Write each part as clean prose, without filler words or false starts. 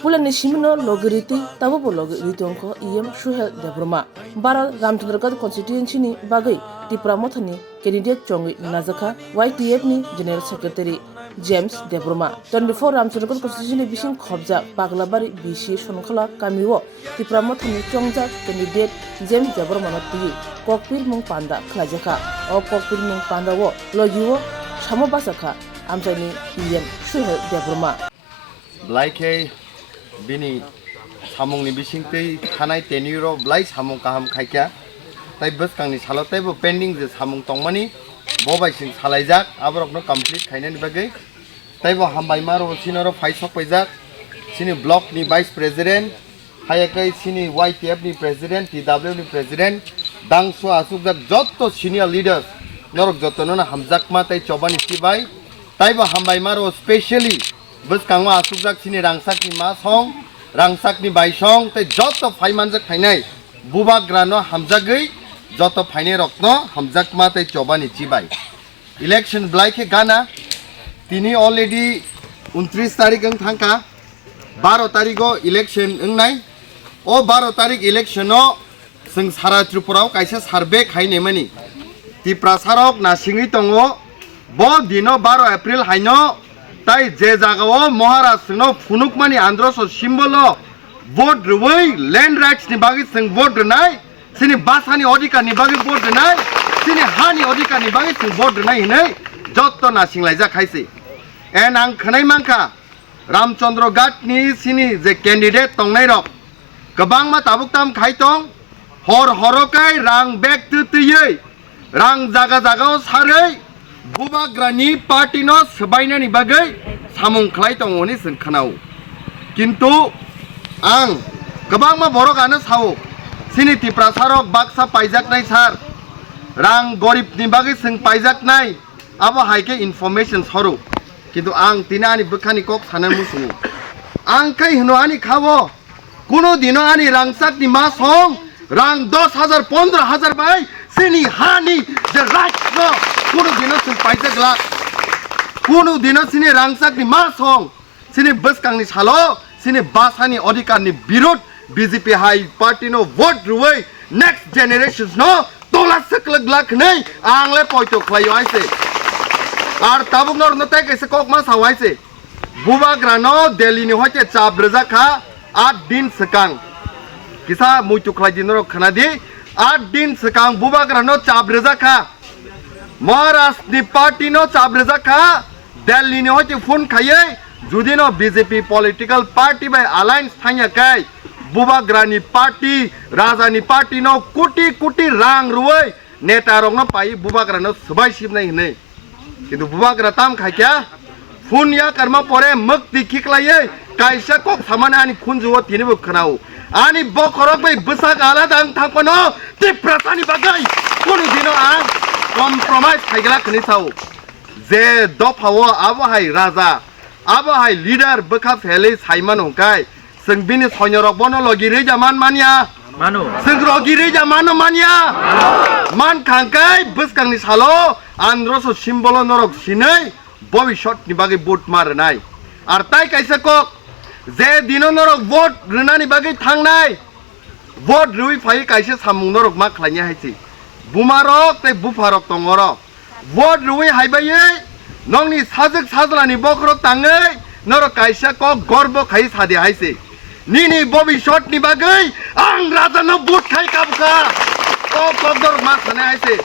Pulani Shimino Logiriti, Tabu Logiritonko, Iam Shuhel Debroma, Bara Ramchandragat constituency ni Bagai, Tipramotani, candidate Chongi Nazaka, YTF ni General Secretary James Debroma. 24 Ramchandragat constituency Bishing Khobja, Baglabari Bishi Shonkala Kamiwo, Tipramotani Chongja candidate James Debroma not to you, Kokpil Mung Panda, Klajaka, or Kokpil Mung Panda Wo, Logiwo, Shamobasaka, Amjani, Iam Shuhel Debroma. Like bini samung ni bising tei thanai teniro blai samung kaham khaikya tai bus kangni salo tai bo pending je samung tongmani bo bai sing salaijak aborok no complete khainani bagai tai bo hambai maro sinoro faisok paijak sini block ni vice president hayakai sini YTF ni president TW ni president dangso asukjak jotto senior leaders norok jotto na hamjak ma tai chobani sibai tai bo hambai maro specially bus kangma asukjak sini rangsak ni ma song rangsak ni bai song tai joto phaimanjak khainai buba grano hamjagei joto phaine rokno hamjak ma tai chobani chibai election blaike gana tini already 29 tarik ang thangka 12 tariko election engnai o 12 tarik election no sing sara tripurao kaisa sarbe khaine mani ti prasarok na singri tongo bo dino 12 april haino তাই যে জায়গাও Maharashtra ফুনুকমানি আন্ধ্রস symbol vote রুই land rights নি বাগি song vote নাই সিনি বাসানি অধিকার নি বাগি ভোট নাই সিনি হানি অধিকার নি বাগি সং ভোট নাই নাই যত না সিংলাই যা খাইছে এন আং খনাই মাংখা রামচন্দ্র গাট নি সিনি যে ক্যান্ডিডেট তংনাই রক গবাং মা তাবুকতাম খাইতং হর হরকাই রাং বেক তুতুयै রাং জাগা জাগাও সাरै बुबाग्रानी पार्टी नो सबाइनानी बागै सामुं खलाय दङनि जों खोनाव किन्तु आं गोबां मा बर'गानो साव सिनि तिप्रासारक बाक्सा पाइजाकनाय सार रां गरिबनि बागै जों पाइजाकनाय आबो हायके इनफरमेशन सरो किन्तु आं तिनानि बोखानि कक सानो मुसुनि आं काय होनो आनि खावो कुनो दिनो आनि रांसाकनि मा सं रां 10,000 15,000 बाय सिनि हानि जे राइट नो कुनो दिनो जों पाइजाकला कुनो दिनो सिनि रांसाकनि मा सं सिनि बसकांनि सालो सिनि बासानि अधिकारनि बिरोध बीजेपी हाई पार्टी नो वोट रुवै नेक्स्ट जेनेरेशंस नो तोला सकलग लाखनै आंले पयतो खलायो आइसे आर ताबुक नर नताय कैसे कक मा सावाइसे बुबाग्रानो दिल्लीनि होते चाब्रजाखा 8 दिन सकां किसा मुइतु खलाय दिनरो खनादि 8 दिन सकां बुबाग्रानो चाब्रजाखा महाराष्ट्र पार्टी नो चाब्रजाखा दिल्ली ने होते फोन खाये जुदी नो BJP political party by alliance थाया काय बुबाग्रानी पार्टी राजानी पार्टी नो कोटी कोटी रां रुवै नेता रंग न पाई बुबाग्रानो सबाय सिबनाय हनै किन्तु बुबाग्रा ताम खायख्या फोन या कर्मा परे मक दिखिखलाये कायसा कक सामाने आनि खुनजुव तिनिबो खोनाव आनि बखरक बै बसाक आलादां थांपनो ति प्रसानि बागै कुनु दिनो आं कम्प्रोमाइज खायगला खनिसाव जे दफावो आबहाय राजा आबहाय लीडर बखा फेले साइमान हंकाय जों बिनि सैन्यरक बनो लगिरै जामान मानिया मानो जों रगिरै जामानो मानिया मान खांकाय बसकांनि सालो आन्ध्रस सिम्बल नरक सिनै भबिष्यतनि बागै भोट मारनाय आर ताय कायसा कक जे दिनो नरक भोट रनानि बागै थांनाय भोट रुइ फाय कायसा सामुं नरक मा खलायनि हायसि बुमारक ते बुफारक तंगरक भोट रुइ हायबायै नंनि साजक साजलानि बखरक ताङै नरक कायसा कक गर्व खाय सादि हायसि निनि भबिष्यतनि बागै आं राजानो भोट खाय काबका ओ कबदर मा खानाय हायसि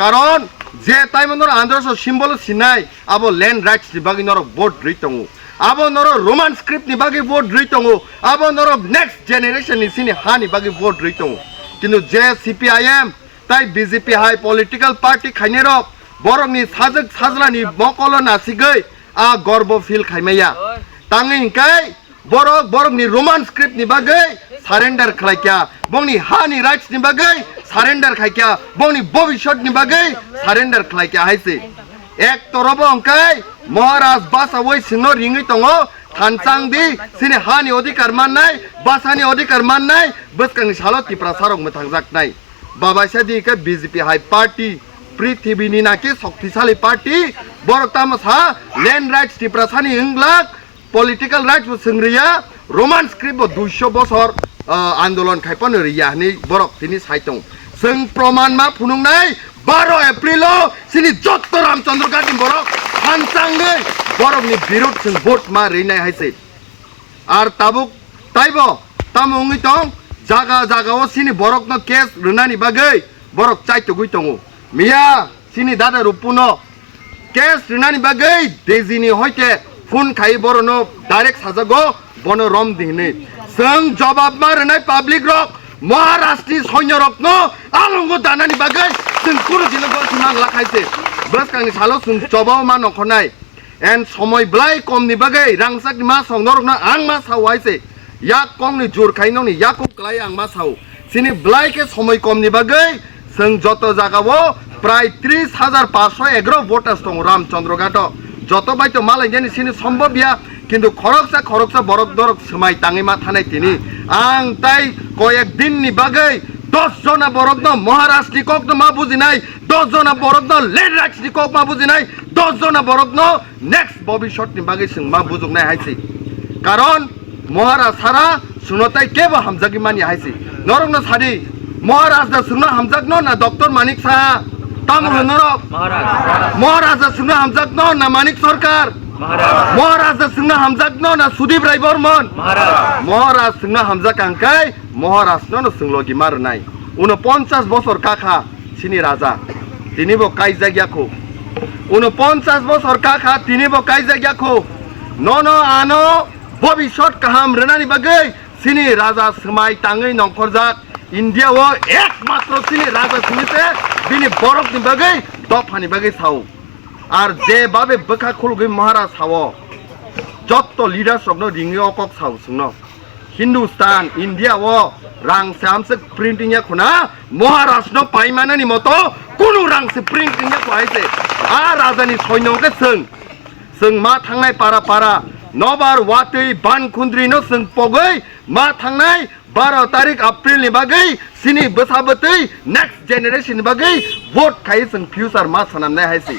कारण जे टाइम नर आंध्रस सिम्बल सिनाय आबो लैंड राइट्स नि बागै नरक भोट रुइ तंगो आबो नरो रोमान स्क्रिप्ट नि बागै भोट रुइ तंगो आबो नरो नेक्स्ट जेनेरेशन नि सिनि हानि बागै भोट रुइ तंगो किन्तु जे सीपीआईएम ताई बीजेपी हाई पॉलिटिकल पार्टी खाइने रक बरकनि साजक साजलानि मकल नासिगै आ गर्व फील खाइमाया ताङै हिंकाय बरकनि रोमान स्क्रिप्ट नि बागै सारेन्डार खलायख्या बंनि हानि राइट्स नि बागै सारेन्डार खायख्या बंनि भबिष्यत नि बागै सारेन्डार खलायख्या हायसे एक तरफ अंकाय महाराज बासा वै सिंनो रिङै तंगो थानसांदि सिनि हानि अधिकार माननाय बासानि अधिकार माननाय बसकांनि सालो तिप्रा सारक मोथांजाकनाय बाबासादि के बीजेपी हाई पार्टी पृथ्वीनि नाकि शक्तिशाली पार्टी बरकतामसा लैंड राइट्स तिप्रा सानि इंग्लाक पॉलिटिकल राइट्स संग्रिया রোমান স্ক্রিপ্ট 200 বছর আন্দোলন খাইপন রিয়ানি বরক তিনি সাইতং जों प्रमाण मा फुनुंनाय 12 एप्रिल सिनि जत्त रामचंद्र गादी बरक हानसांगै बरकनि बिरुद जों भोट मा रिनाय हायसे आर ताबुक ताइबो तामुंगि दं जागा जागाव सिनि बरकनो केस रुनानि बागै बरक चाइतो गुइतंगो मिया सिनि दादा रुपुनो केस रुनानि बागै देजिनि होइते फुन खाइ बरनो डाइरेक्ट साजागो बनो रम दिने जों जवाब मा रुनाय पाब्लिक रक महाराष्ट्रनि सैन्य रत्न आलंगो दानानि बागै जों कुनु जिल्लाखौ नांला खायसे बस कांनि सालो जों जबाव मा नखनाय एन समय ब्लाय कमनि बागै रांसाकनि मा संदरकना आं मा सावायसे या कमनि जुर खाइनोनि या को क्लाय आं मा साव सिनि ब्लाय के समय कमनि बागै जों जत जागावो प्राय 30,511 भोटार्स दं रामचंद्र घाट जत बायतो मालायनि सिनि सम्भव কিন্তু খরকসা বরক দরক সময় তাঙে মা থানায় তিনি আং তাই কয়েক দিননি বাগৈ 10 জনা বরক ন মহারাষ্ট্র কক ন মা বুঝি নাই 10 জনা বরক ন লেড রাষ্ট্র কক মা বুঝি নাই 10 জনা বরক ন নেক্সট ভবিষ্যৎনি বাগৈ जों মা বুঝুক নাই হাইছে কারণ মহারাজ সারা সুনতাই কেব হামজাগি মানি হাইছে নরক ন সাদি মহারাজ দা সুনা হামজাগ ন না ডক্টর মানিক সাহা তামুল নরক মহারাজ দা সুনা হামজাগ ন না মানিক সরকার महाराज सिंह हमजाक ना सुदीप राय बर्मन महाराज सिंह हमजाक आंकाय महाराज न सिंहलगी मार नाय 49 বছর काखा सिनी राजा तिनीबो काई जायगाखौ 49 বছর काखा तिनीबो काई जायगाखौ न आनो भबिष्यत काहाम रेनानि बागै सिनी राजा समाय ताङै नंखरजाक इंडिया वो एकमात्र सिनी राजा सिनीते बिनि बरफनि बागै दफानि बागै साव আর যে ভাবে বখা খুলগৈ মহারাজ হাও যত লিডার সবনো রিংও কক সাউ সুনো হিন্দুস্তান ইন্ডিয়া ও রাং সামসে প্রিন্টিং या खुना মহারাষ্ট্র পাইমানানি মতো কোন রাংসে প্রিন্টিং या পাইছে আর রাজধানী সৈন্যকে जों मा थांनाय पारा नबार वातै बानखुन्द्रि न जों पगै मा थांनाय 12 तारिख एप्रिल नि बागै सिनि बसाबतै नेक्स्ट जेनेरेशन नि बागै भोट खाइ जों फ्यूचर मा सानामनाय हायसै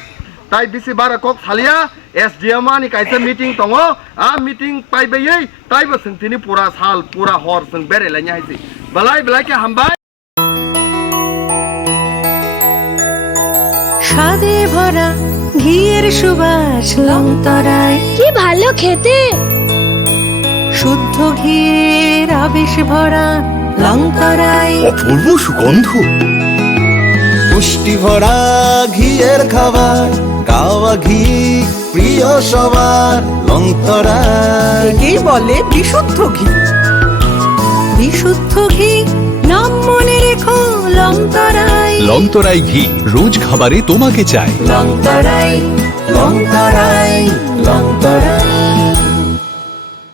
ताई बिसि बारा कक सालिया एसडीएम नि काइसे मीटिंग दङ आ मीटिंग पाइबयै ताइबो सोंथिनि पूरा साल पूरा हर जों बेरायलायनो हायसै बलाय के हामबाय স্বাদে ভরা ঘিয়ের সুবাস লংতরায় কি ভালো খেতে শুদ্ধ ঘিয়ের আবেশ ভরা লংতরায় অপূর্ব সুগন্ধ পুষ্টি ভরা ঘিয়ের খাবার গাওয়া ঘি প্রিয় সবার লংতরায় একেই বলে বিশুদ্ধ ঘি বিশুদ্ধ ঘি নাম মনে রেখো লংতরায় লংতরাই ঘি রোজ খাবারে তোমাকে চাই লংতরায় লংতরায়